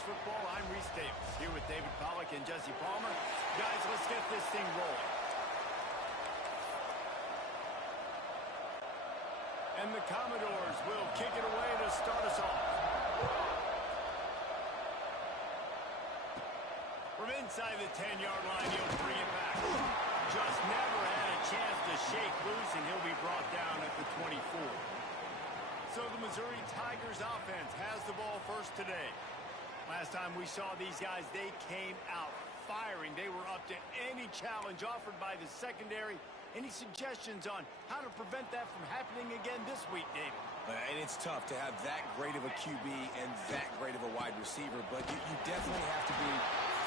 Football. I'm Reese Davis, here with David Pollack and Jesse Palmer. Guys, let's get this thing rolling. And the Commodores will kick it away to start us off. From inside the 10-yard line, he'll bring it back. Just never had a chance to shake loose, and he'll be brought down at the 24. So the Missouri Tigers offense has the ball first today. Last time we saw these guys, they came out firing. They were up to any challenge offered by the secondary. Any suggestions on how to prevent that from happening again this week, David? And it's tough to have that great of a QB and that great of a wide receiver, but you definitely have to be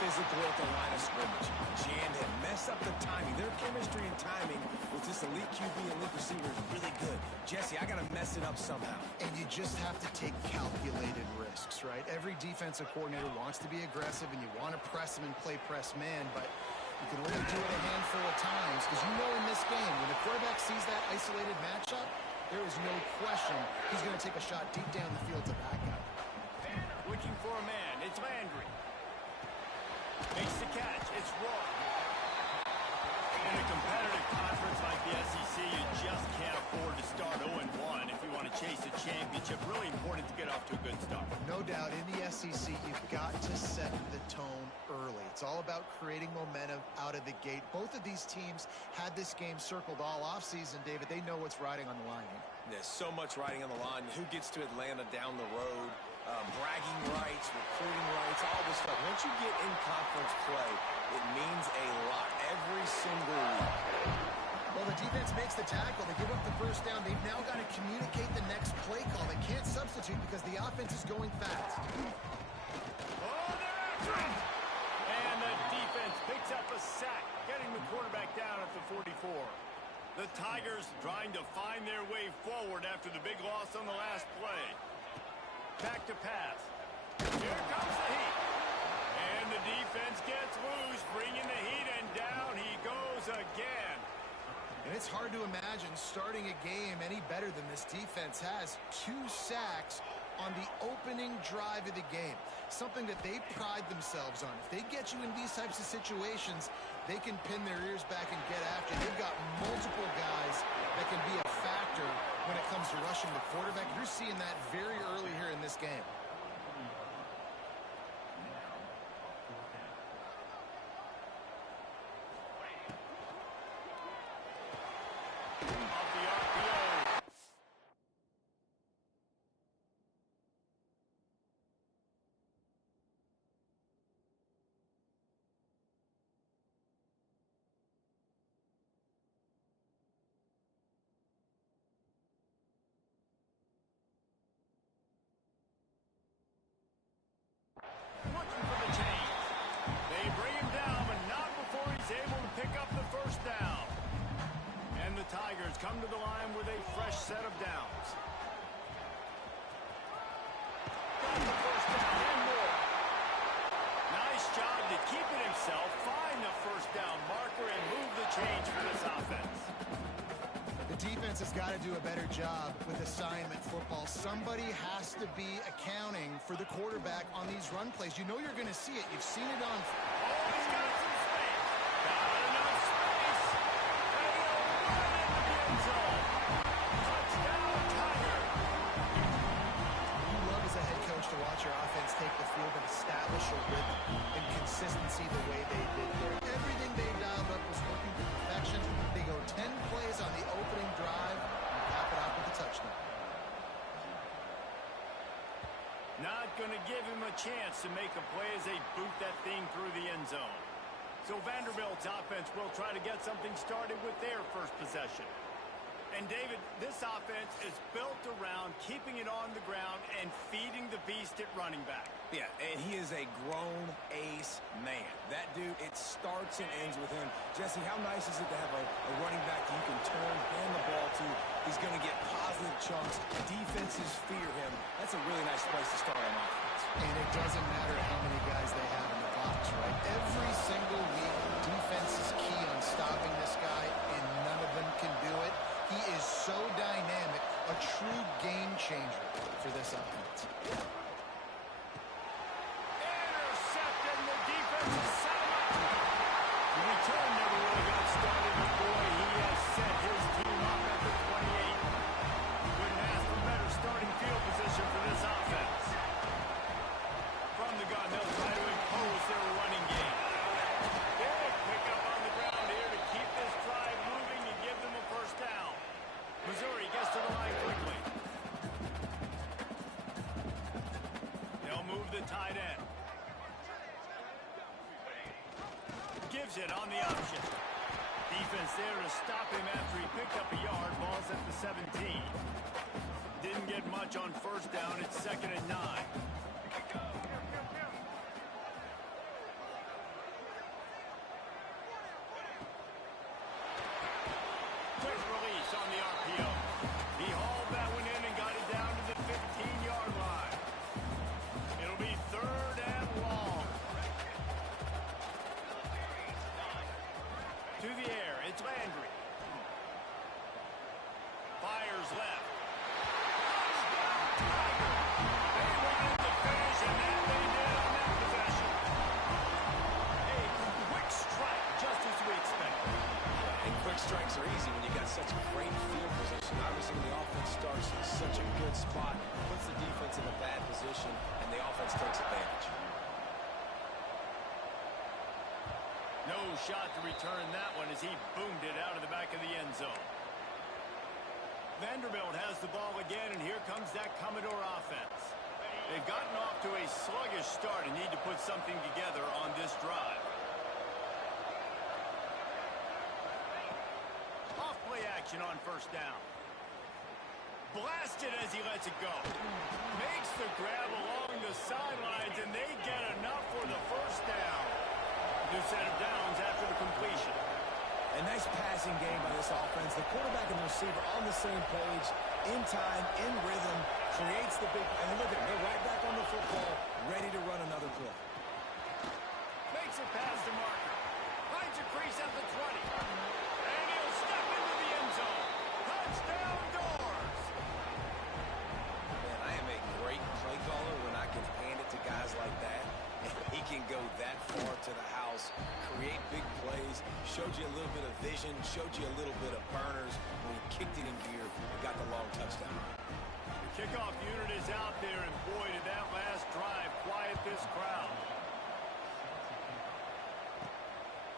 physical at the line of scrimmage. Jan had messed up the timing. Their chemistry and timing with this elite QB and elite receiver is really good. Jesse, I got to mess it up somehow. And you just have to take calculated risks, right? Every defensive coordinator wants to be aggressive, and you want to press them and play press man, but you can only do it a handful of times because you know in this game, when the quarterback sees that isolated matchup, there is no question he's going to take a shot deep down the field to back up. Looking for a man. It's Vandy. Makes the catch. It's Raw. In a competitive conference like the SEC, you just can't afford to start 0-1 if you want to chase a championship. Really important to get off to a good start. No doubt, in the SEC, you've got to set the tone early. It's all about creating momentum out of the gate. Both of these teams had this game circled all offseason, David. They know what's riding on the line here. There's so much riding on the line. Who gets to Atlanta down the road? Bragging rights, recruiting rights, all this stuff. Once you get in conference play, it means a lot every single week. Well, the defense makes the tackle. They give up the first down. They've now got to communicate the next play call. They can't substitute because the offense is going fast. Oh, they're after him! And the defense picks up a sack, getting the quarterback down at the 44. The Tigers trying to find their way forward after the big loss on the last play. Back to pass. Here comes the heat. And the defense gets loose, bringing the heat, and down he goes again. And it's hard to imagine starting a game any better than this defense has. 2 sacks on the opening drive of the game. Something that they pride themselves on. If they get you in these types of situations, they can pin their ears back and get after. They've got multiple guys that can be a factor when it comes to rushing the quarterback. You're seeing that very early here in this game. Looking for the change. They bring him down, but not before he's able to pick up the first down. And the Tigers come to the line with a fresh set of downs. Got the first down and more. Nice job to keep it himself, find the first down marker, and move the change for this offense. The defense has got to do a better job with assignment football. Somebody has to be accounting for the quarterback on these run plays. You know you're going to see it. You've seen it on... Oh, he's got some space. Got enough space. And he'll run into the end zone. Touchdown, Tiger. You love as a head coach to watch your offense take the field and establish a rhythm and consistency the way they did there. Everything they dialed up was working to perfection. They go 10 plays on the opening drive and cap it off with a touchdown. Not going to give him a chance to make a play as they boot that thing through the end zone. So Vanderbilt's offense will try to get something started with their first possession. And David, this offense is built around keeping it on the ground and feeding the beast at running back. Yeah, and he is a grown ace man. That dude, it starts and ends with him. Jesse, how nice is it to have a running back that you can turn, hand the ball to? He's going to get positive chunks. Defenses fear him. That's a really nice place to start on offense. And it doesn't matter how many guys they have in the box, right? Every single week, defense is key on stopping this guy, and none of them can do it. He is so dynamic, a true game changer for this offense. the tight end. Gives it on the option. Defense there to stop him after he picked up a yard. Ball's at the 17. Didn't get much on first down. It's 2nd and 9. Quick release on the RPO. He hauled that one in and got it down to the 15-yard line. It'll be 3rd and long. To the air, it's Vandy. Fires left. They wanted to finish, and that they did on that possession. A quick strike, just as we expected. And quick strikes are easy when you got such great field position. Obviously, when the offense starts in such a good spot, puts the defense in a bad position, and the offense takes advantage. No shot to return that one as he boomed it out of the back of the end zone. Vanderbilt has the ball again, and here comes that Commodore offense. They've gotten off to a sluggish start and need to put something together on this drive. Off-play action on first down. Blasted as he lets it go. Makes the grab along the sidelines, and they get enough for the first down. New set of downs after the completion. A nice passing game by this offense. The quarterback and the receiver on the same page, in time, in rhythm, creates the big... And look at it, they're right back on the football, ready to run another play. Makes it past the marker. Finds a crease at the 20. And he'll step into the end zone. Touchdown, Doors! Man, I am a great play caller when I can hand it to guys like that. He can go that far to the house, create big plays, showed you a little bit of vision, showed you a little bit of burners when he kicked it in gear and got the long touchdown. The kickoff unit is out there, and boy, did that last drive quiet this crowd.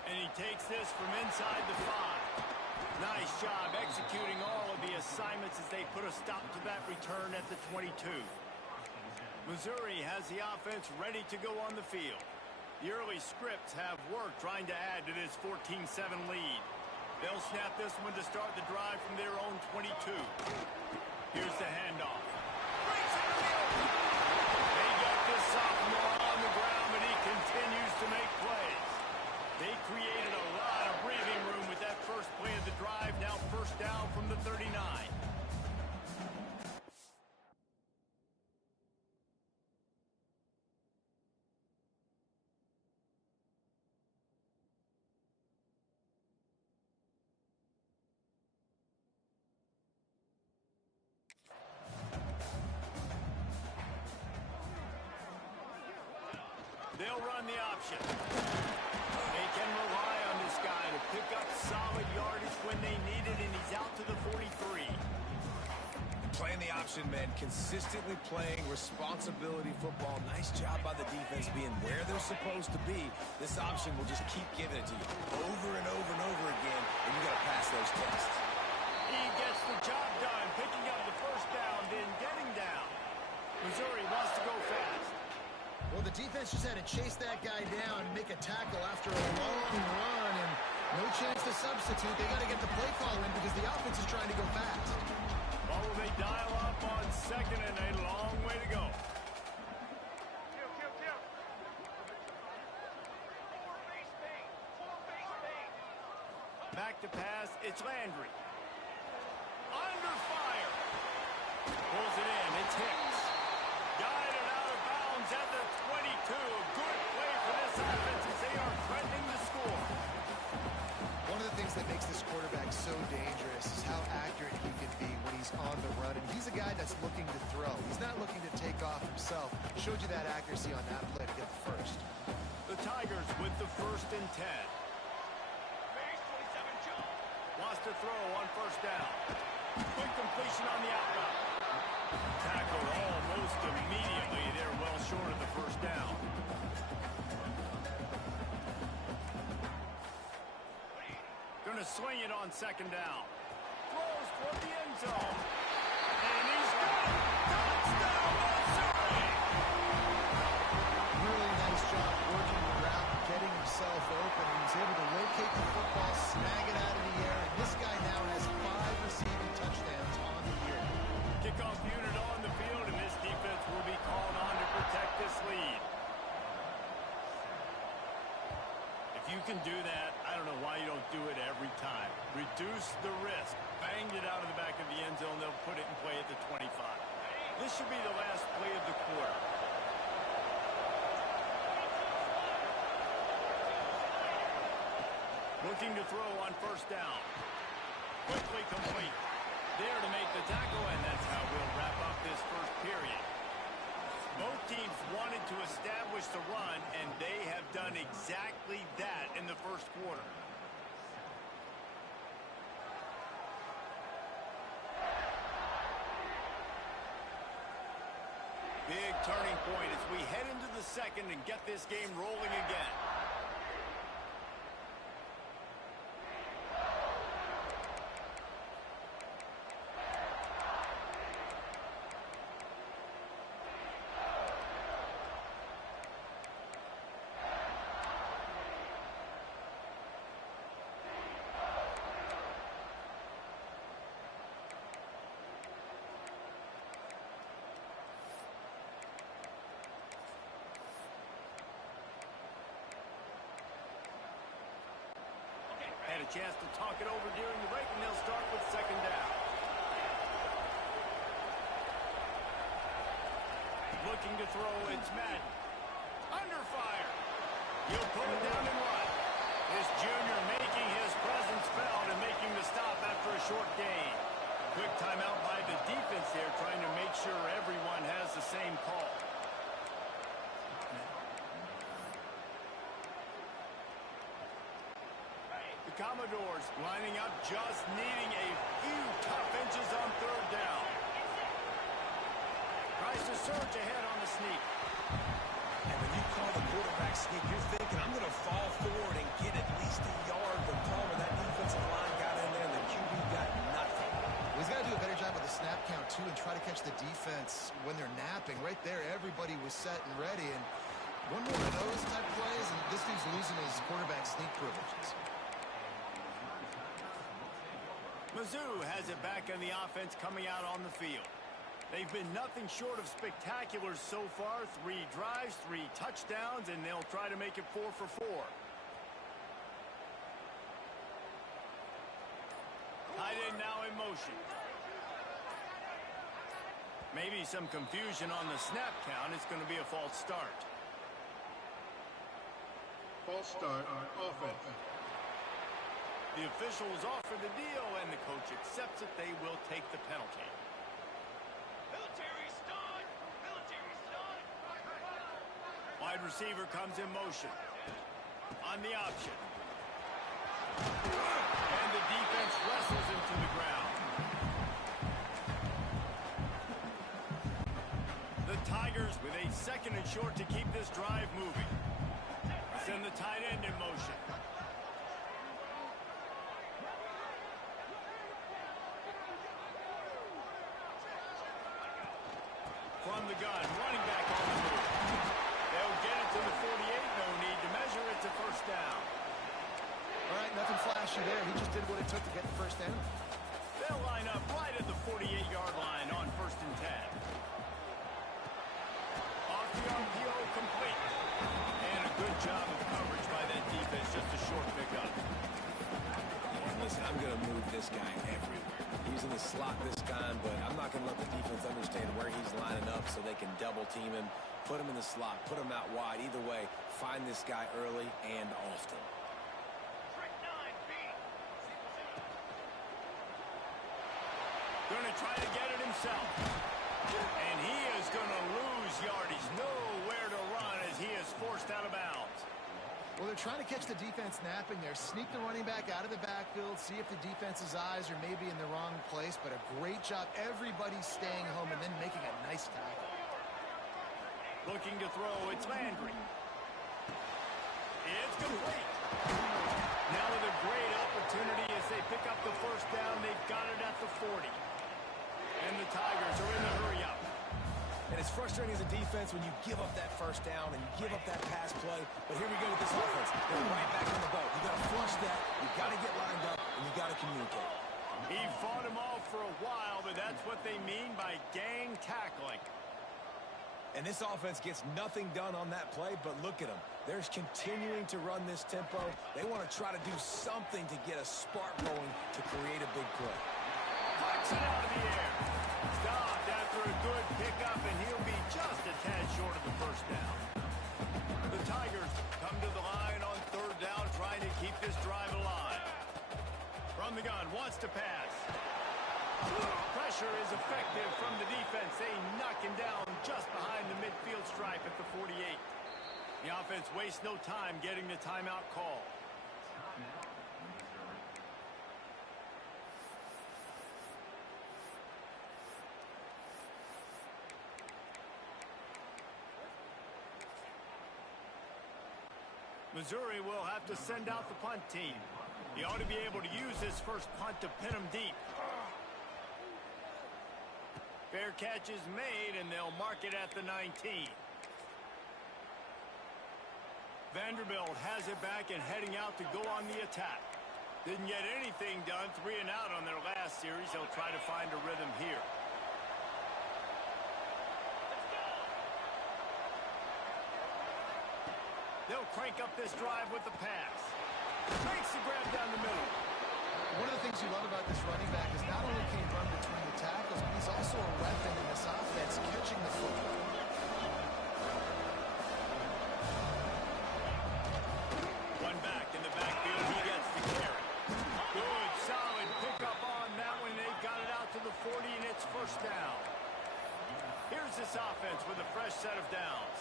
And he takes this from inside the 5. Nice job executing all of the assignments as they put a stop to that return at the 22. Missouri has the offense ready to go on the field. The early scripts have worked trying to add to this 14-7 lead. They'll snap this one to start the drive from their own 22. Here's the handoff. Breaks into the open. They got this sophomore on the ground, but he continues to make plays. They created a lot of breathing room with that first play of the drive. Now first down from the 39. They'll run the option. They can rely on this guy to pick up solid yardage when they need it, and he's out to the 43. Playing the option, man, consistently playing responsibility football. Nice job by the defense being where they're supposed to be. This option will just keep giving it to you over and over and over again, and you got to pass those tests. He gets the job done, picking up the first down, then getting down. Missouri wants to go fast. Well, the defense just had to chase that guy down and make a tackle after a long run, and no chance to substitute. They got to get the play call in because the offense is trying to go fast. Oh, they dial up on second, and a long way to go. Back to pass, it's Landry. Under fire. Pulls it in, it's Hicks. Guided out of bounds at the 22. Good play for this offense as they are threatening to score. One of the things that makes this quarterback so dangerous is how accurate he can be when he's on the run. And he's a guy that's looking to throw. He's not looking to take off himself. Showed you that accuracy on that play to get the first. The Tigers with the 1st and 10. Wants to throw on first down. Quick completion on the outbound. Tackled almost immediately. They're well short of the first down. Going to swing it on second down. Throws toward the end zone. And he's got it. Touchdown, Missouri! can do that. I don't know why you don't do it every time. Reduce the risk. Banged it out of the back of the end zone. They'll put it in play at the 25. This should be the last play of the quarter. Looking to throw on first down. Quickly complete. There to make the tackle, and that's how we'll wrap up this first period. Both teams wanted to establish the run, and they have done exactly that in the first quarter. Big turning point as we head into the second and get this game rolling again. Had a chance to talk it over during the break, and they'll start with second down. Looking to throw, it's Madden. Under fire. He'll pull it down and run. This junior making his presence felt and making the stop after a short gain. Quick timeout by the defense there, trying to make sure everyone has the same call. Commodores lining up, just needing a few tough inches on third down. Tries to surge ahead on the sneak. And when you call the quarterback sneak, you're thinking, I'm going to fall forward and get at least a yard. But Palmer, that defensive line got in there, and the QB got nothing. Well, he's got to do a better job with the snap count, too, and try to catch the defense when they're napping. Right there, everybody was set and ready. And one more of those type plays, and this dude's losing his quarterback sneak privileges. Mizzou has it back on the offense coming out on the field. They've been nothing short of spectacular so far. 3 drives, 3 touchdowns, and they'll try to make it 4 for 4. Tight end now in motion. Maybe some confusion on the snap count. It's going to be a false start. False start on offense. The officials offer the deal, and the coach accepts it. They will take the penalty. Military stun! Military stun! Wide receiver comes in motion. On the option. And the defense wrestles him to the ground. The Tigers with a second and short to keep this drive moving. Send the tight end in motion. From the gun, running back on the move. They'll get it to the 48. No need to measure. It's a first down. All right, nothing flashy there. He just did what it took to get the first down. They'll line up right at the 48-yard line on first and 10. Off the RPO, complete. And a good job of coverage by that defense. Just a short pickup. Listen, I'm going to move this guy everywhere. He's in the slot this time, but I'm not going to let the defense understand where he's lining up so they can double team him, put him in the slot, put him out wide. Either way, find this guy early and often. Going to try to get it himself. And he is going to lose yardage. Nowhere to run as he is forced out of bounds. Well, they're trying to catch the defense napping there. Sneak the running back out of the backfield, see if the defense's eyes are maybe in the wrong place, but a great job. Everybody's staying home and then making a nice tackle. Looking to throw, it's Landry. It's complete. Now with a great opportunity as they pick up the first down. They've got it at the 40. And the Tigers are in the hurry-up. And it's frustrating as a defense when you give up that first down and you give up that pass play. But here we go with this offense. They're right back in the boat. You got to flush that. You got to get lined up, and you got to communicate. He fought him off for a while, but that's what they mean by gang tackling. And this offense gets nothing done on that play, but look at them. They're continuing to run this tempo. They want to try to do something to get a spark going to create a big play. Flicks it out of the air. Stopped after a good pickup, and he'll be just a tad short of the first down. The Tigers come to the line on third down, trying to keep this drive alive. From the gun, wants to pass. Pressure is effective from the defense. They knock him down just behind the midfield stripe at the 48. The offense wastes no time getting the timeout call. Missouri will have to send out the punt team. He ought to be able to use this first punt to pin him deep. Fair catch is made, and they'll mark it at the 19. Vanderbilt has it back and heading out to go on the attack. Didn't get anything done, 3 and out on their last series. They'll try to find a rhythm here. They'll crank up this drive with the pass. Makes the grab down the middle. One of the things you love about this running back is not only can he run between the tackles, but he's also a weapon in this offense, catching the football. One back in the backfield. He gets the carry. Good, solid pickup on that one. They've got it out to the 40, and it's first down. Here's this offense with a fresh set of downs.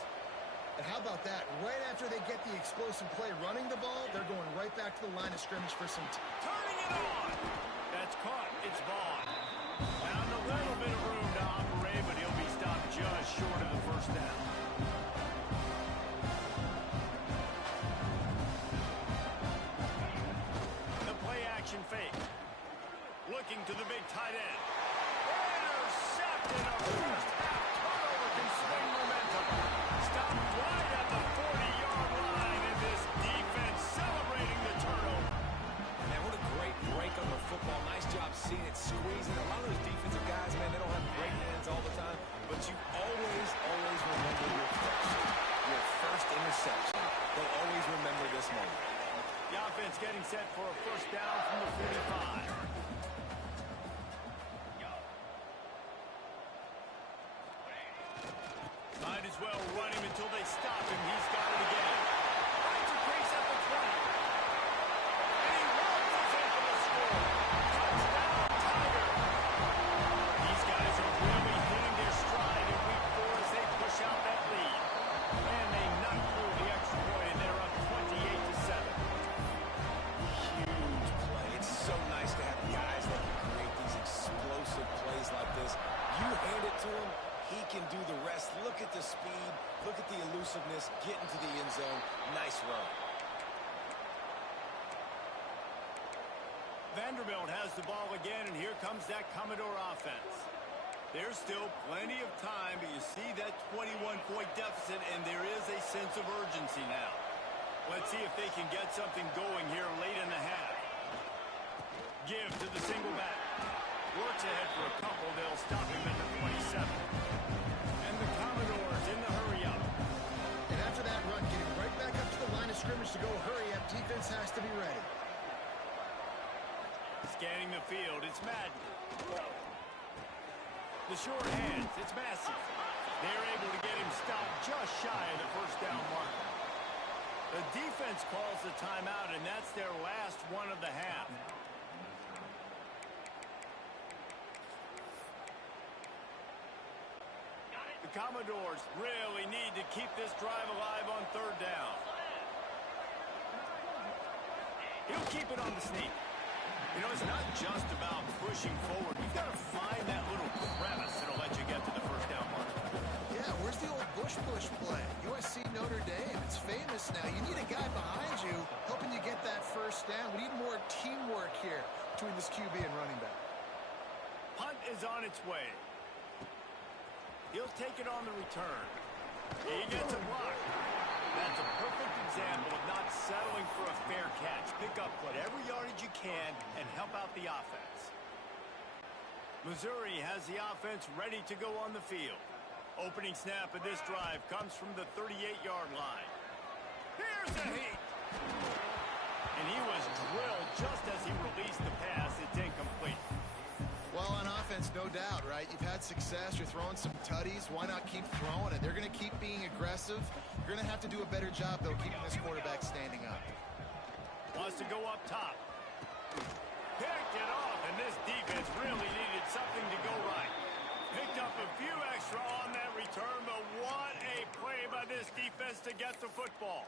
And how about that? Right after they get the explosive play running the ball, they're going right back to the line of scrimmage for some Turning it on. That's caught. It's Vaughn. Found a little bit of room to operate, but he'll be stopped just short of the first down. The play action fake. Looking to the big tight end. Intercepted. A first half turnover can swing momentum. Stopped right at the 40-yard line, and this defense celebrating the turnover. Man, what a great break on the football. Nice job seeing it squeezing. A lot of those defensive guys, man, they don't have great hands all the time, but you always remember your first interception. They'll always remember this moment. The offense getting set for a first down from the 45. Might as well run him until they stop him. He's got it again. Finds a crease at the 20. And he launches into the score. Touchdown, Tiger. These guys are really hitting their stride in week 4 as they push out that lead. And they knock through the extra point, and they're up 28-7. Huge play. It's so nice to have guys that can create these explosive plays like this. You hand it to him, he can do the rest. Look at the speed. Look at the elusiveness. Get into the end zone. Nice run. Vanderbilt has the ball again, and here comes that Commodore offense. There's still plenty of time, but you see that 21-point deficit, and there is a sense of urgency now. Let's see if they can get something going here late in the half. Give to the single back. Works ahead for a couple. They'll stop him at the 27. And the Commodores in the hurry-up. And after that run, getting right back up to the line of scrimmage to go hurry up, defense has to be ready. Scanning the field, it's Madden. The short hands, it's Massey. They're able to get him stopped just shy of the first down mark. The defense calls the timeout, and that's their last one of the half. The Commodores really need to keep this drive alive on third down. He'll keep it on the sneak. You know, it's not just about pushing forward. You've got to find that little crevice that'll let you get to the first down mark. Yeah, where's the old push play? USC Notre Dame, it's famous now. You need a guy behind you helping you get that first down. We need more teamwork here between this QB and running back. Punt is on its way. He'll take it on the return. He gets a block. That's a perfect example of not settling for a fair catch. Pick up whatever yardage you can and help out the offense. Missouri has the offense ready to go on the field. Opening snap of this drive comes from the 38-yard line. Here's a heat. And he was drilled just as he released the pass. It's incomplete. Well, on offense, no doubt, right? You've had success. You're throwing some tutties. Why not keep throwing it? They're going to keep being aggressive. You're going to have to do a better job, though, keeping this quarterback standing up. Wants to go up top. Picked it off, and this defense really needed something to go right. Picked up a few extra on that return, but what a play by this defense to get the football.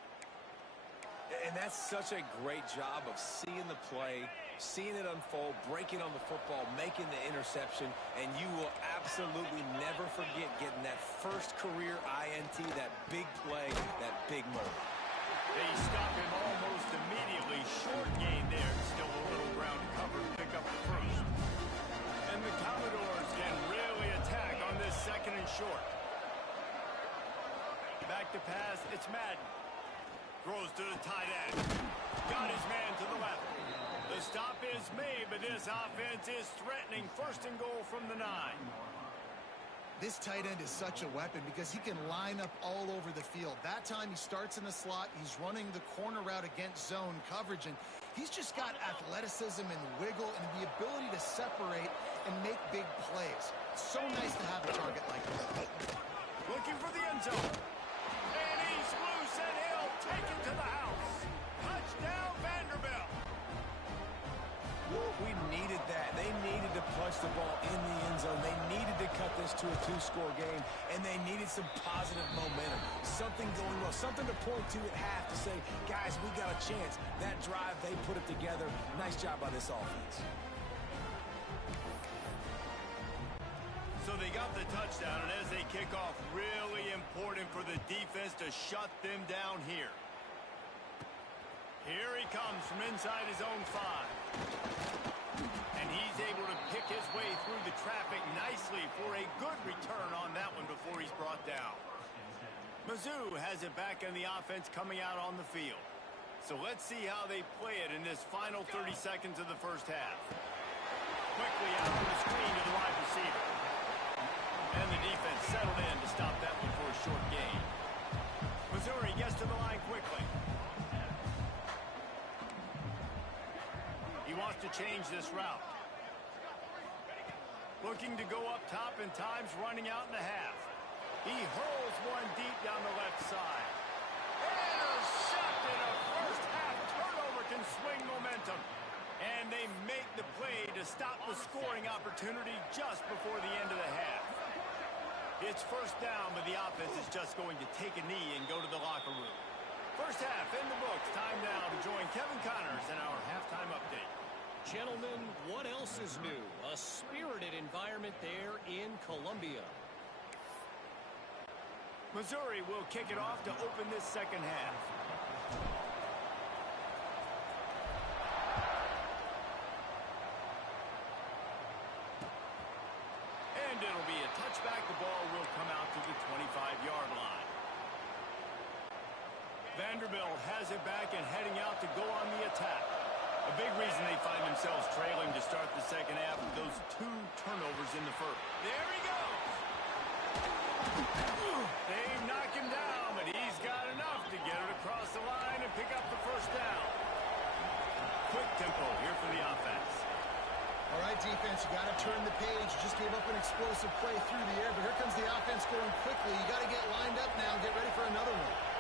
And that's such a great job of seeing the play, seeing it unfold, breaking on the football, making the interception, and you will absolutely never forget getting that first career INT, that big play, that big moment. They stop him almost immediately. Short gain there. Still a little ground to cover to pick up the first. And the Commodores can really attack on this second and short. Back to pass. It's Madden. Throws to the tight end. Got his man to the left. The stop is made, but this offense is threatening. First and goal from the 9. This tight end is such a weapon because he can line up all over the field. That time he starts in the slot. He's running the corner route against zone coverage, and he's just got athleticism and wiggle and the ability to separate and make big plays. It's so nice to have a target like this. Looking for the end zone. And he's loose, and he'll take it to the house. Touchdown, Vanderbilt. We needed that. They needed to punch the ball in the end zone. They needed to cut this to a 2-score game, and they needed some positive momentum. Something going well, something to point to at half to say, guys, we got a chance. That drive, they put it together. Nice job by this offense. So they got the touchdown, and as they kick off, really important for the defense to shut them down here. Here he comes from inside his own 5. And he's able to pick his way through the traffic nicely for a good return on that one before he's brought down. Mizzou has it back in the offense coming out on the field. So let's see how they play it in this final 30 seconds of the first half. Quickly out on the screen to the wide receiver. And the defense settled in to stop that one for a short gain. Missouri gets to the line quickly. He wants to change this route. Looking to go up top, and time's running out in the half. He hurls one deep down the left side. Intercepted. A first half turnover can swing momentum. And they make the play to stop the scoring opportunity just before the end of the half. It's first down, but the offense is just going to take a knee and go to the locker room. First half in the books. Time now to join Kevin Connors in our halftime update. Gentlemen, what else is new? A spirited environment there in Columbia. Missouri will kick it off to open this second half. And it'll be a touchback. The ball will come out to the 25-yard line. Vanderbilt has it back and heading out to go on the attack. A big reason they find themselves trailing to start the second half with those 2 turnovers in the first. There he goes. They knock him down, but he's got enough to get it across the line and pick up the first down. Quick tempo here for the offense. All right, defense, you got to turn the page. You just gave up an explosive play through the air, but here comes the offense going quickly. You got to get lined up now and get ready for another one.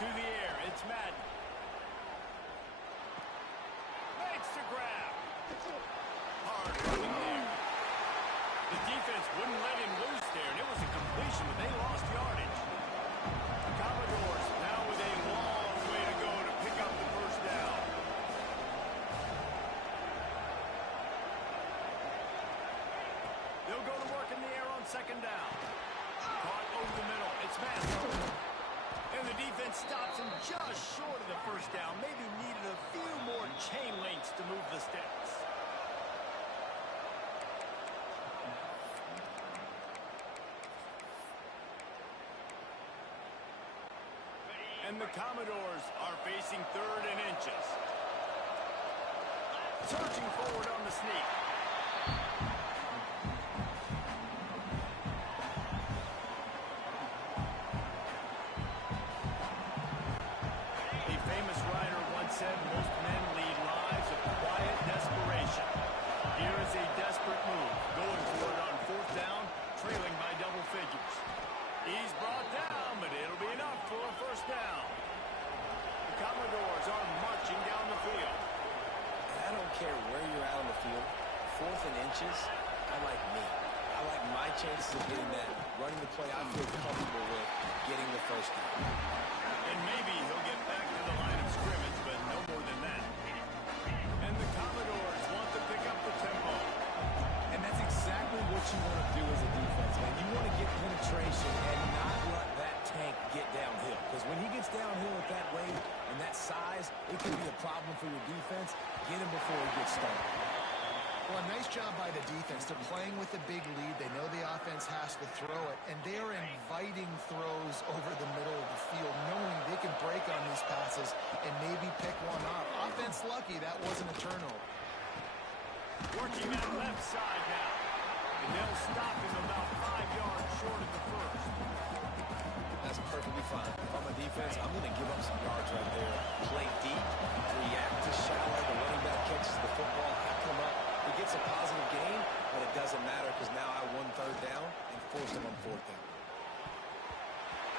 To the air, it's Madden. Makes the grab. Hard running there. The defense wouldn't let him loose there, and it was a completion, but they lost yardage. The Commodores now with a long way to go to pick up the first down. They'll go to work in the air on second down. Caught over the middle. It's Madden. And the defense stops him just short of the first down. Maybe needed a few more chain links to move the sticks. And the Commodores are facing 3rd and inches. Surging forward on the sneak. inches, I like me. I like my chances of getting that, running the play I feel comfortable with, getting the first down. And maybe he'll get back to the line of scrimmage, but no more than that. And the Commodores want to pick up the tempo. And that's exactly what you want to do as a defense, man. You want to get penetration and not let that tank get downhill. Because when he gets downhill at that weight and that size, it can be a problem for your defense. Get him before he gets started. Well, a nice job by the defense. They're playing with a big lead. They know the offense has to throw it, and they are inviting throws over the middle of the field, knowing they can break on these passes and maybe pick one off. Offense lucky that wasn't a turnover. Working that left side now. And they'll stop him about 5 yards short of the first. That's perfectly fine. If I'm a defense, I'm going to give up some yards right there. Play deep, react to shallow. The running back catches the football, I come up. He gets a positive gain, but it doesn't matter because now I won third down and forced him on fourth down.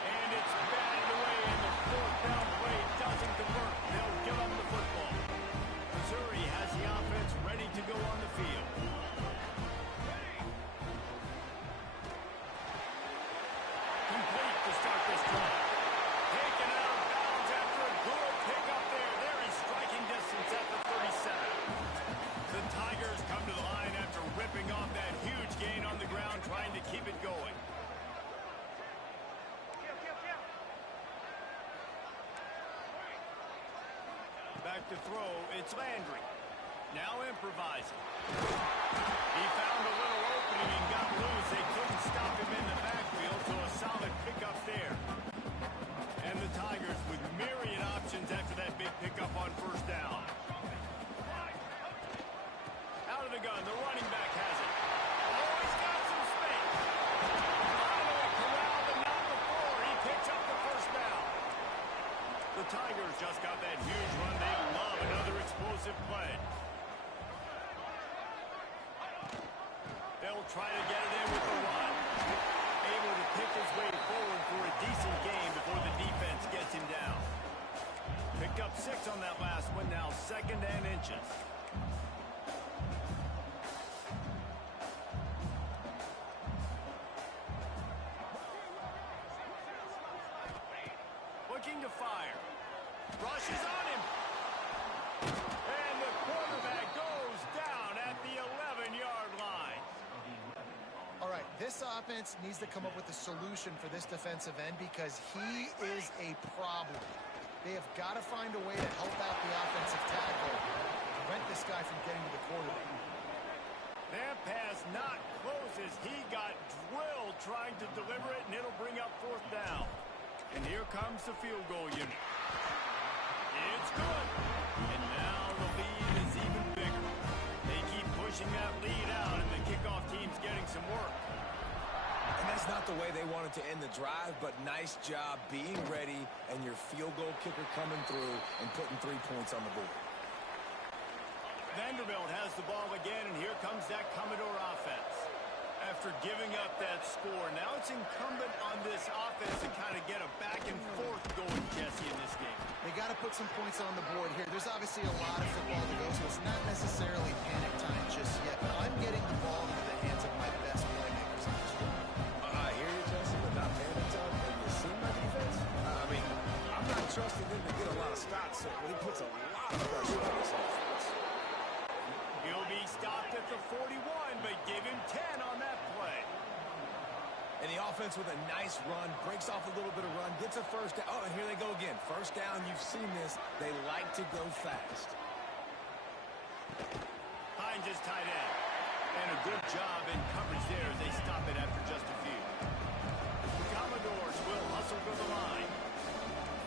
And it's batted away, and the fourth down play doesn't convert. They'll give up the football. Missouri has the offense ready to go on the field. Complete to start this drive. Taken out of bounds after a good pickup there. They're in striking distance at the 37. The Tigers come to the line after ripping off that huge gain on the ground, trying to keep it going. Back to throw, it's Landry. Now improvising. He found a little opening and got loose. They couldn't stop him in the backfield, so a solid pickup there. And the Tigers with myriad options after that big pickup on first down. Out of the gun, the running back has it. Oh, he's got some space. Finally corralled, but not before. He picks up the first down. The Tigers just got that huge run. They love another explosive play. They'll try to get it in with the run. Able to pick his way forward for a decent gain before the defense gets him down. Picked up 6 on that last one. Now 2nd and inches. Looking to fire. Rushes on him. And the quarterback goes down at the 11-yard line. All right, this offense needs to come up with a solution for this defensive end because he is a problem. They have got to find a way to help out the offensive tackle, prevent this guy from getting to the quarterback. That pass not close as he got drilled trying to deliver it, and it'll bring up 4th down. And here comes the field goal unit. It's good. And now the lead is even bigger. They keep pushing that lead out, and the kickoff team's getting some work. And that's not the way they wanted to end the drive, but nice job being ready and your field goal kicker coming through and putting 3 points on the board. Vanderbilt has the ball again, and here comes that Commodore offense. After giving up that score, now it's incumbent on this offense to kind of get a back and forth going, Jesse, in this game. They got to put some points on the board here. There's obviously a lot of football to go, so it's not necessarily panic time just yet, but I'm getting the ball into the hands of my best playmakers on this drive. I hear you, Jesse, but not panic time. Have you seen my defense? I mean, I'm not trusting them to get a lot of stops, so he puts a lot of pressure on this offense. He'll be stopped at the 41, but give him 10 on that play. And the offense with a nice run, breaks off a little bit of run, gets a first down. Oh, and here they go again. First down, you've seen this. They like to go fast. Hines is tight end. And a good job in coverage there as they stop it after just a few. The Commodores will hustle to the line.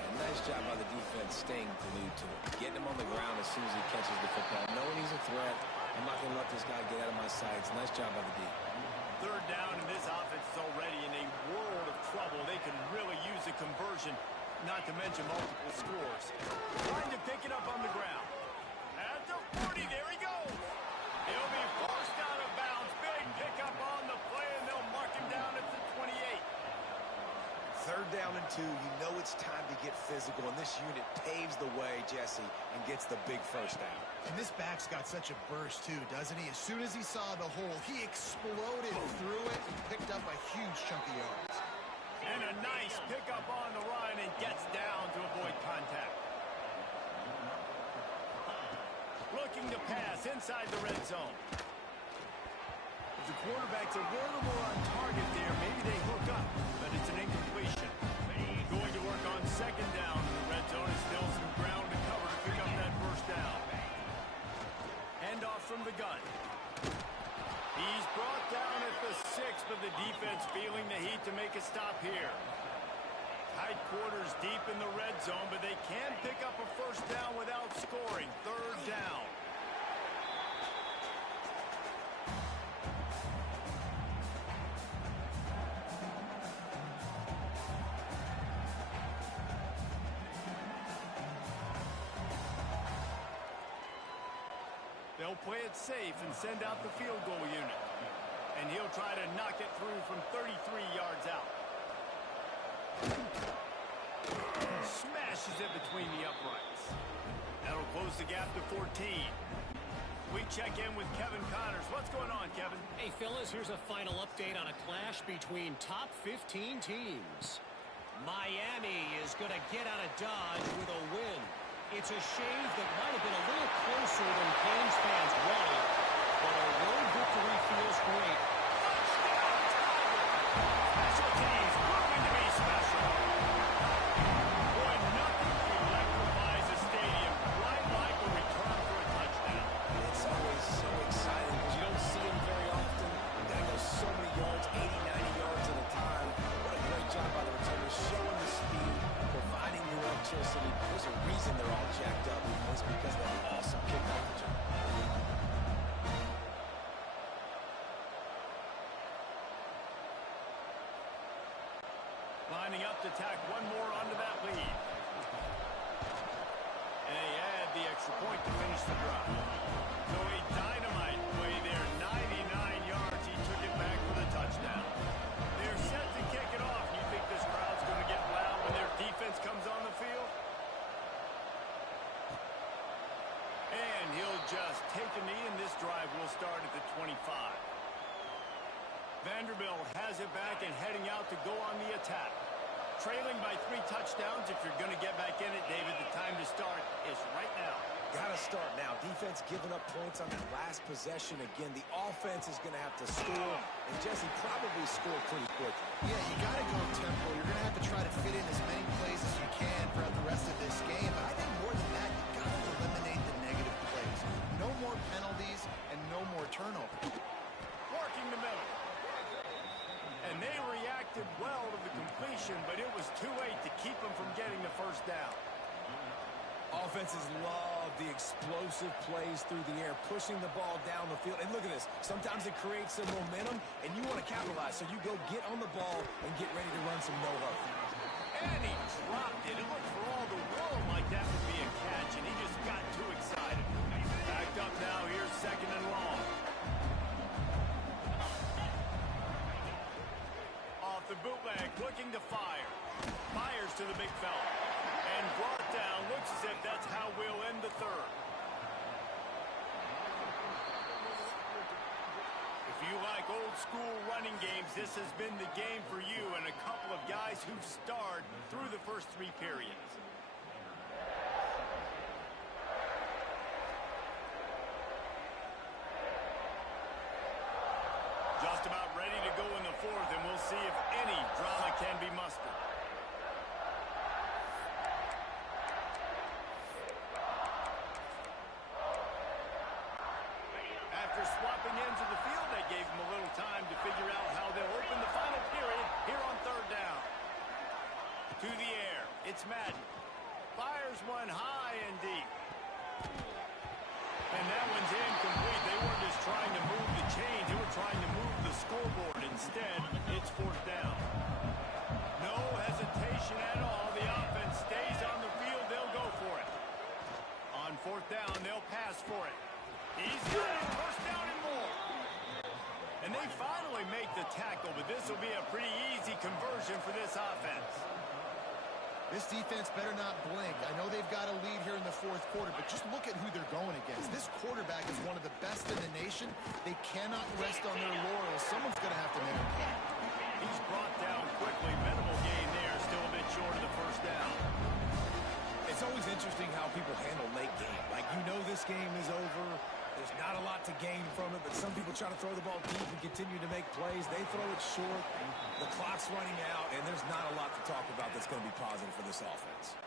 And nice job by the defense staying glued to it. Getting him on the ground as soon as he catches the football. Knowing he's a threat, I'm not going to let this guy get out of my sights. Nice job by the D. 3rd down, and this offense is already in a world of trouble. They can really use a conversion, not to mention multiple scores. Trying to pick it up on the ground. At the 40, there he goes. He'll be forced out of bounds. Big pickup on the play, and they'll mark him down at the 28. 3rd down and 2. You know it's time to get physical, and this unit paves the way, Jesse, and gets the big first down. And this back's got such a burst, too, doesn't he? As soon as he saw the hole, he exploded through it and picked up a huge chunk of yards. And a nice pickup on the run and gets down to avoid contact. Looking to pass inside the red zone. If the quarterback's a little more on target there, maybe they hook up, but it's an incompletion. Going to work on second down in the red zone. Is still some ground to cover to pick up that first down. Handoff from the gun. He's brought down at the 6, but the defense feeling the heat to make a stop here. Tight quarters deep in the red zone, but they can pick up a first down without scoring. Third down. They'll play it safe and send out the field goal unit. And he'll try to knock it through from 33 yards out. Smashes it between the uprights. That'll close the gap to 14. We check in with Kevin Connors. What's going on, Kevin? Hey, fellas, here's a final update on a clash between top 15 teams. Miami is going to get out of Dodge with a win. It's a shave that might have been a little closer than Canes fans wanted, but a road victory feels great. Special teams proving to be special. Boy, nothing electrifies a stadium quite like a return for a touchdown. It's always so exciting because you don't see them very often. They go so many yards, 80, 90 yards at a time. What a great job by the returners, showing the speed, providing the electricity. There's a reason they're all jacked up. It's because of that awesome kickoff return. Lining up to tack one more onto that lead. And they add the extra point to finish the drive. So a dynamite play there, 99 yards. He took it back for the touchdown. They're set to kick it off. You think this crowd's going to get loud when their defense comes on the field? And he'll just take a knee, and this drive will start at the 25. Vanderbilt has it back and heading out to go on the attack. Trailing by 3 touchdowns. If you're going to get back in it, David, the time to start is right now. Gotta start now. Defense giving up points on that last possession. Again, the offense is going to have to score, and Jesse probably score pretty quickly. Yeah, you got to go tempo. You're going to have to try to fit in as many plays as you can throughout the rest of this game. But I think more than that, you got to eliminate the negative plays. No more penalties and no more turnovers. Working the middle. And they reacted well to the completion, but it was too late to keep them from getting the first down. Offenses love the explosive plays through the air, pushing the ball down the field. And look at this. Sometimes it creates some momentum, and you want to capitalize. So you go get on the ball and get ready to run some no-huddle. And he dropped it. It looked for all the world like that would be a catch, and he just got too excited. Backed up now. Here's second and long. Off the bootleg, looking to fire. Fires to the big fella. And brought down. Looks as if that's how we'll end the third. If you like old school running games, this has been the game for you and a couple of guys who've starred through the first 3 periods. Just about ready to go in the 4th, and we'll see if any drama can be mustered. After swapping ends of the field, they gave them a little time to figure out how they'll open the final period here on 3rd down. To the air, it's Madden. Fires one high and deep. And that one's incomplete. They weren't just trying to move the chains. They were trying to move the scoreboard. Instead, it's 4th down. No hesitation at all. The offense stays on the field. They'll go for it. On 4th down, they'll pass for it. He's got it. First down and more. And they finally make the tackle, but this will be a pretty easy conversion for this offense. This defense better not blink. I know they've got a lead here in the fourth quarter, but just look at who they're going against. This quarterback is one of the best in the nation. They cannot rest on their laurels. Someone's going to have to make a play. He's brought down quickly. Minimal gain there. Still a bit short of the first down. It's always interesting how people handle late game. Like, you know this game is over. There's not a lot to gain from it, but some people try to throw the ball deep and continue to make plays. They throw it short, the clock's running out, and there's not a lot to talk about that's going to be positive for this offense.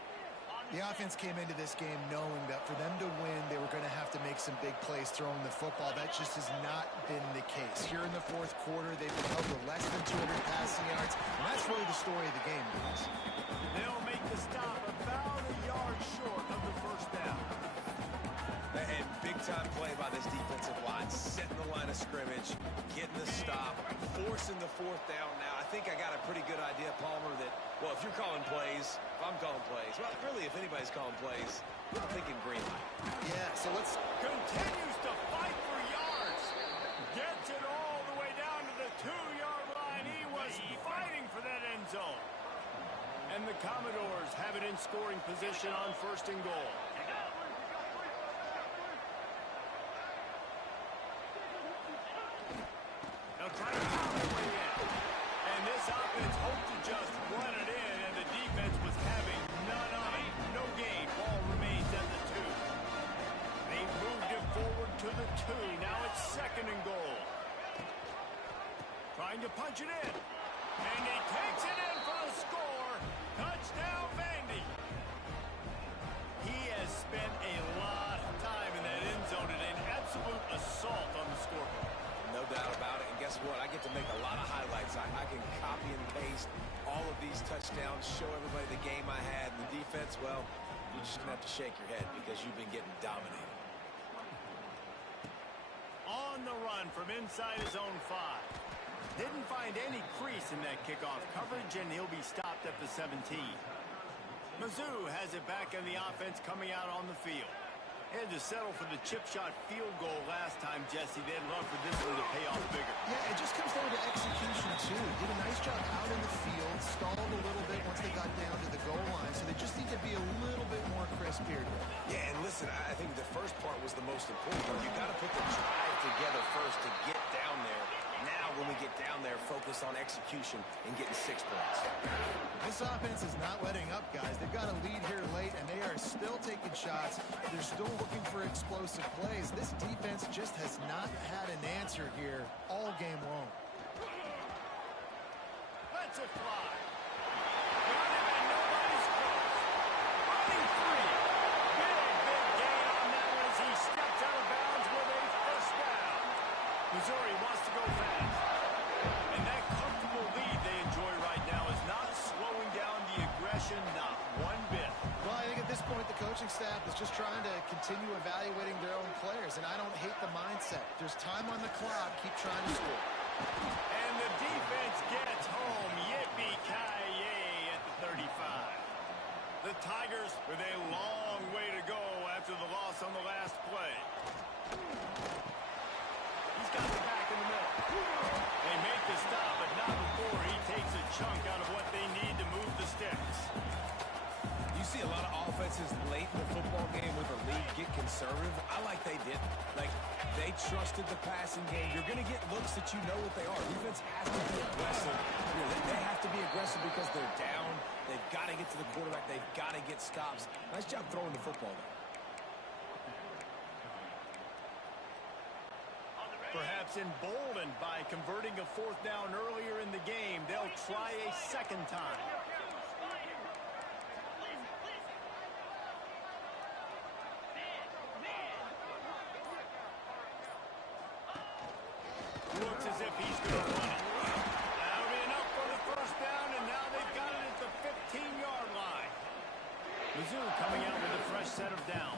The offense came into this game knowing that for them to win, they were going to have to make some big plays throwing the football. That just has not been the case. Here in the fourth quarter, they've been held to less than 200 passing yards, and that's really the story of the game, guys. They'll make the stop about a yard short of the first down. And big-time play by this defensive line, setting the line of scrimmage, getting the stop, forcing the fourth down. Now, I think I got a pretty good idea, Palmer, that, well, if you're calling plays, if I'm calling plays, well, really, if anybody's calling plays, I'm thinking green light. Yeah, so let's... Continues to fight for yards. Gets it all the way down to the 2-yard line. He was fighting for that end zone. And the Commodores have it in scoring position on first and goal. Trying to pound their way in. And this offense hoped to just run it in, and the defense was having none of it. No gain. Ball remains at the 2. They moved it forward to the 2. Now it's second and goal. Trying to punch it in. And he takes it in for the score. Touchdown, Vandy. He has spent a lot of time in that end zone and an absolute assault on the scoreboard. No doubt about it. And guess what? I get to make a lot of highlights. I can copy and paste all of these touchdowns, show everybody the game I had. And the defense, well, you're just going to have to shake your head because you've been getting dominated. On the run from inside his own 5. Didn't find any crease in that kickoff coverage, and he'll be stopped at the 17. Mizzou has it back in the offense coming out on the field. Had to settle for the chip shot field goal last time, Jesse. They'd love for this one to pay off bigger. Yeah, it just comes down to execution, too. Did a nice job out in the field, stalled a little bit once they got down to the goal line, so they just need to be a little bit more crisp here. Yeah, and listen, I think the first part was the most important part. You got to put the drive together first to get down there. Now, when we get down there, focus on execution and getting 6 points. This offense is not letting up, guys. They've got a lead here late, and they are still taking shots. They're still looking for explosive plays. This defense just has not had an answer here all game long. Let's it fly. Got him, and nobody's close. Running free. Big gain on that one as he steps out of bounds with a first down. Missouri wants to go fast. And that comfortable lead they enjoy right now is not slowing down the aggression, not one bit. Well, I think at this point, the coaching staff is just trying to continue evaluating their own players, and I don't hate the mindset. There's time on the clock. Keep trying to score. And the defense gets home. Yippee-ki-yay at the 35. The Tigers with a long way to go after the loss on the last play. He's got the back in the middle. They make the stop, but not before he takes a chunk out of what they need to move the sticks. You see a lot of offenses late in the football game with the lead get conservative. I like they didn't. Like, they trusted the passing game. You're going to get looks that you know what they are. Defense has to be aggressive. You know, they have to be aggressive because they're down. They've got to get to the quarterback. They've got to get stops. Nice job throwing the football there. Perhaps emboldened by converting a fourth down earlier in the game, they'll try a second time. Looks as if he's going to run it. That'll be enough for the first down, and now they've got it at the 15-yard line. Mizzou coming out with a fresh set of downs.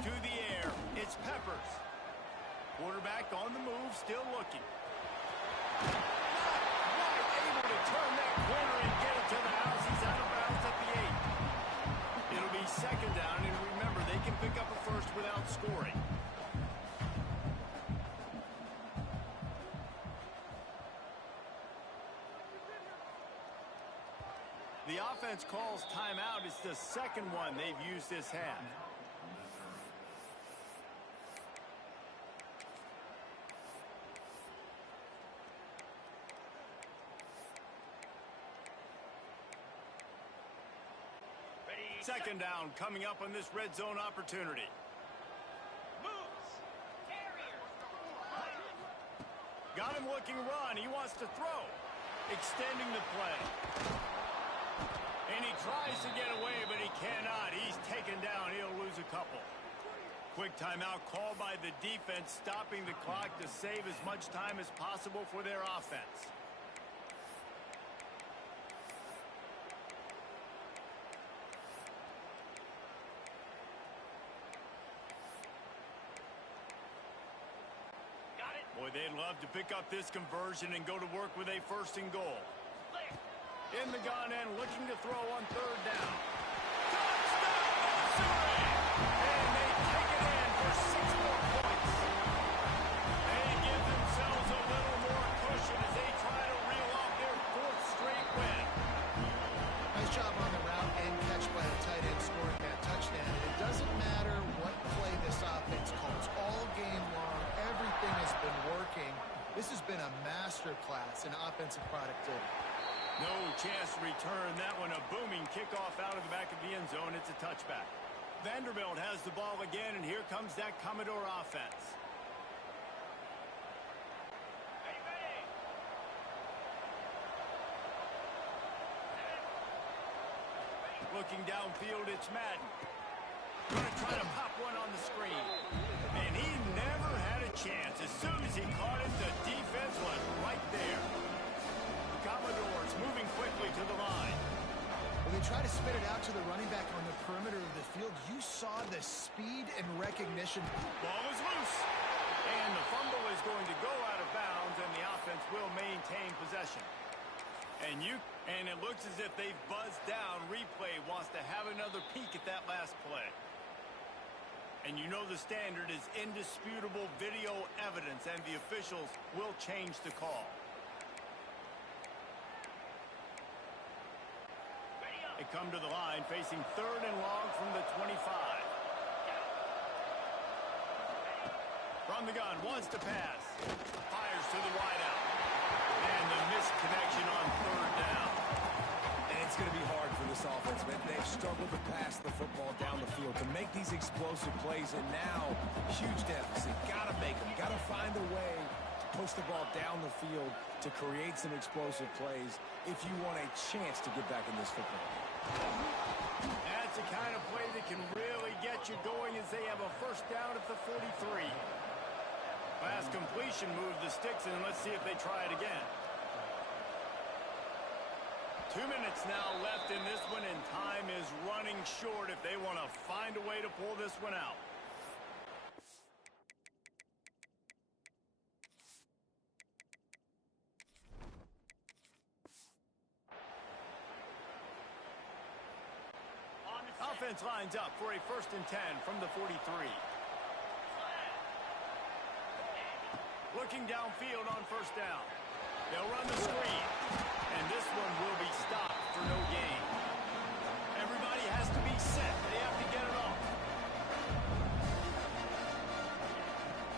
To the air, it's Peppers. Quarterback on the move, still looking. Not able to turn that corner and get it to the house. He's out of bounds at the 8. It'll be second down, and remember, they can pick up a first without scoring. offense calls timeout. It's the second one they've used this half. Second down coming up on this red zone opportunity. Got him looking run. He wants to throw. Extending the play. And he tries to get away, but he cannot. He's taken down. He'll lose a couple. Quick timeout called by the defense, stopping the clock to save as much time as possible for their offense. Boy, they'd love to pick up this conversion and go to work with a first and goal. In the gun end, looking to throw on third down. Touchdown, Missouri! And they take it in for 6 more points. They give themselves a little more cushion as they try to reel off their 4th straight win. Nice job on the route and catch by the tight end scoring that touchdown. And it doesn't matter what play this offense calls. All game long, everything has been working. This has been a masterclass in offensive productivity. No chance to return that one. A booming kickoff out of the back of the end zone. It's a touchback. Vanderbilt has the ball again, and here comes that Commodore offense. Looking downfield, it's Madden. Going to try to pop one on the screen. And he never had a chance. As soon as he caught it, the defense was right there. Commodores moving quickly to the line. When they try to spit it out to the running back on the perimeter of the field, you saw the speed and recognition. Ball is loose. And the fumble is going to go out of bounds, and the offense will maintain possession. And it looks as if they've buzzed down. Replay wants to have another peek at that last play. And you know the standard is indisputable video evidence, and the officials will change the call. They come to the line facing 3rd and long from the 25. From the gun, wants to pass. Fires to the wideout. And the missed connection on 3rd down. And it's going to be hard for this offense, man. They've struggled to pass the football down the field to make these explosive plays, and now huge deficit. Got to make them. Got to find a way to push the ball down the field to create some explosive plays if you want a chance to get back in this football game. That's the kind of play that can really get you going as they have a first down at the 43. Pass completion moved the sticks, and let's see if they try it again. 2 minutes now left in this one, and time is running short if they want to find a way to pull this one out. Offense lines up for a 1st and 10 from the 43. Looking downfield on 1st down. They'll run the screen. And this one will be stopped for no gain. Everybody has to be set. They have to get it off.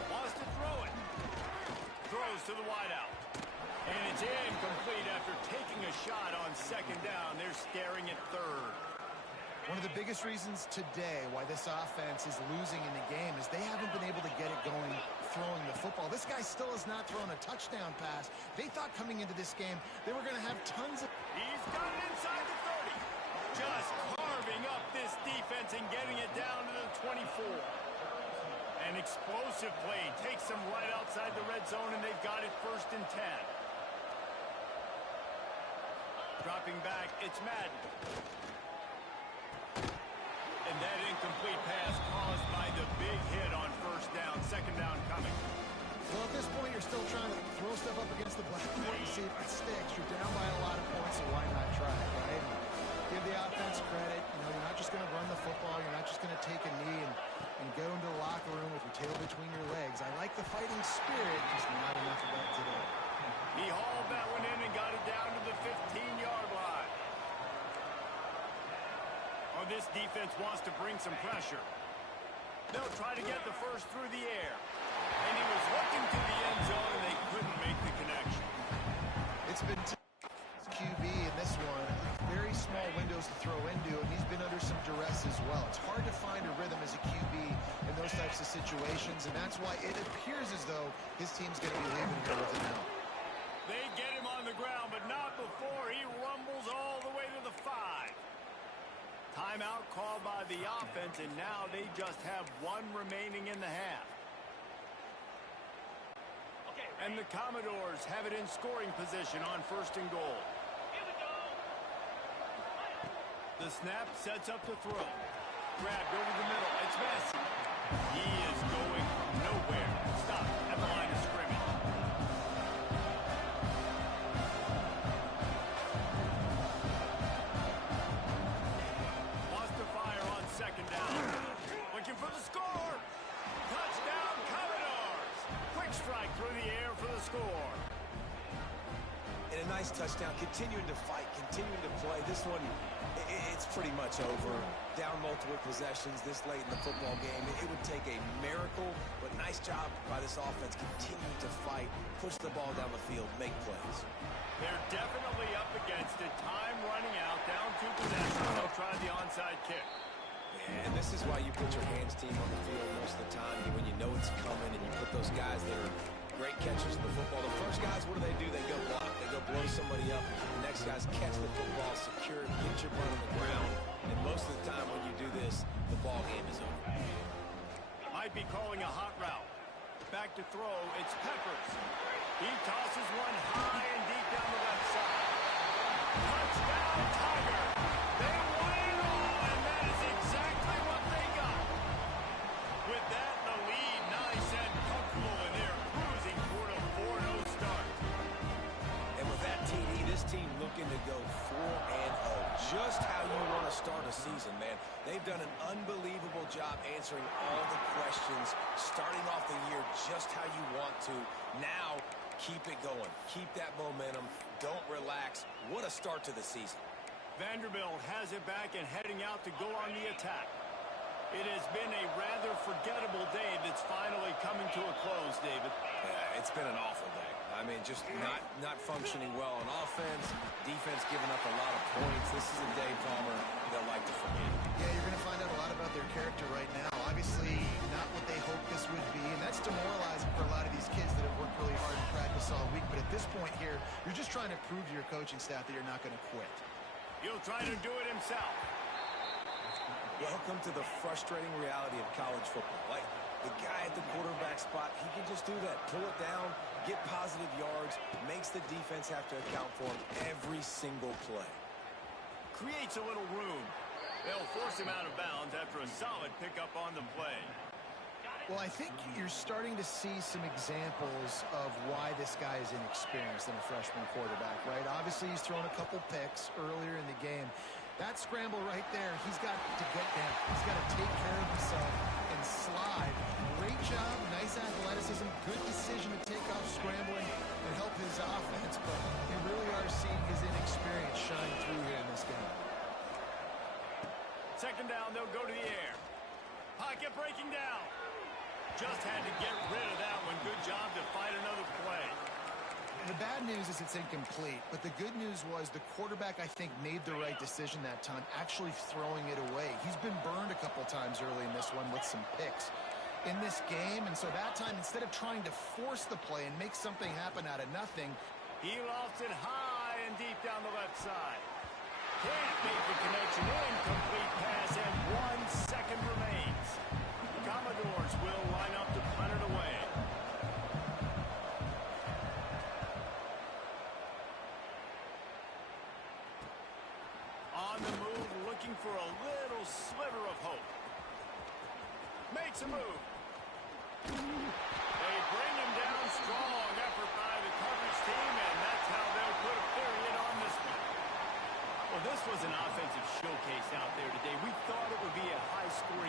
Wants to throw it. Throws to the wideout. And it's incomplete after taking a shot on 2nd down. They're staring at 3rd. One of the biggest reasons today why this offense is losing in the game is they haven't been able to get it going throwing the football. This guy still has not thrown a touchdown pass. They thought coming into this game they were going to have tons of... He's got it inside the 30. Just carving up this defense and getting it down to the 24. An explosive play takes them right outside the red zone, and they've got it 1st and 10. Dropping back, it's Madden. And that incomplete pass caused by the big hit on 1st down. 2nd down coming. Well, at this point, you're still trying to throw stuff up against the blackboard and see if it sticks. You're down by a lot of points, so why not try it, right? Give the offense credit. You know, you're not just going to run the football. You're not just going to take a knee and go into the locker room with your tail between your legs. I like the fighting spirit, just not enough of that today. He hauled that one in and got it down to the 15-yard line. Oh, this defense wants to bring some pressure. They'll try to get the first through the air. And he was looking to the end zone, and they couldn't make the connection. It's been QB in this one. Very small windows to throw into, and he's been under some duress as well. It's hard to find a rhythm as a QB in those types of situations, and that's why it appears as though his team's going to be leaving here with him now. They get him on the ground, but not before he rumbles all the way to the 5. Timeout called by the offense, and now they just have one remaining in the half. And the Commodores have it in scoring position on 1st and goal. Here we go. The snap sets up the throw. Grabbed over the middle. It's Messi. He is going nowhere. Stop at the line of scrimmage. Wants to fire on 2nd down. Looking for the score. Touchdown, Commodores. Quick strike through the air for the score. And a nice touchdown, continuing to fight, continuing to play. This one, it's pretty much over. Down multiple possessions this late in the football game. It would take a miracle, but nice job by this offense continuing to fight, push the ball down the field, make plays. They're definitely up against it. Time running out, down 2 possessions. They'll try the onside kick. Yeah, and this is why you put your hands team on the field most of the time when you know it's coming, and you put those guys that are great catchers of the football. The first guys, what do? They go block. They go blow somebody up. The next guys catch the football, secure, get your butt on the ground. And most of the time when you do this, the ball game is over. Might be calling a hot route. Back to throw, it's Peppers. He tosses one high and deep down the left side. Touchdown, Tiger. They won it all, and that is exactly what they got. With that, the lead nice and comfortable, and they're cruising toward a 4-0 start. And with that TD, this team looking to go 4-0. Just how you want to start a season, man. They've done an unbelievable job answering all the questions, starting off the year just how you want to. Now, keep it going. Keep that momentum. Don't relax. What a start to the season. Vanderbilt has it back and heading out to go on the attack. It has been a rather forgettable day that's finally coming to a close, David. Yeah, it's been an awful day. I mean, just not functioning well on offense, defense giving up a lot of points. This is a day, Palmer, they'll like to forget. Yeah, you're going to find out a lot about their character right now. Obviously, not what they hoped this would be, and that's demoralizing for a lot of these kids that have worked really hard in practice all week. But at this point here, you're just trying to prove to your coaching staff that you're not going to quit. He'll try to do it himself. Welcome to the frustrating reality of college football. Like, the guy at the quarterback spot, he can just do that. Pull it down, get positive yards, makes the defense have to account for him every single play. Creates a little room. They'll force him out of bounds after a solid pickup on the play. Well, I think you're starting to see some examples of why this guy is inexperienced in a freshman quarterback, right? Obviously, he's thrown a couple picks earlier in the game. That scramble right there, he's got to get down. He's got to take care of himself and slide. Great job, nice athleticism, good decision to take off scrambling and help his offense, but you really are seeing his inexperience shine through here in this game. 2nd down, they'll go to the air. Pocket breaking down. Just had to get rid of that one. Good job to fight another play. The bad news is it's incomplete, but the good news was the quarterback, I think, made the right decision that time, actually throwing it away. He's been burned a couple times early in this one with some picks in this game, and so that time, instead of trying to force the play and make something happen out of nothing, he lofts it high and deep down the left side. Can't make the connection. Incomplete pass, and 1 second remains. Commodores will line up to punt it away. On the move, looking for a little sliver of hope. Makes a move. They bring him down. Strong effort by the coverage team, and that's how they'll put a period on this one. Well, this was an offensive showcase out there today. We thought it would be a high-scoring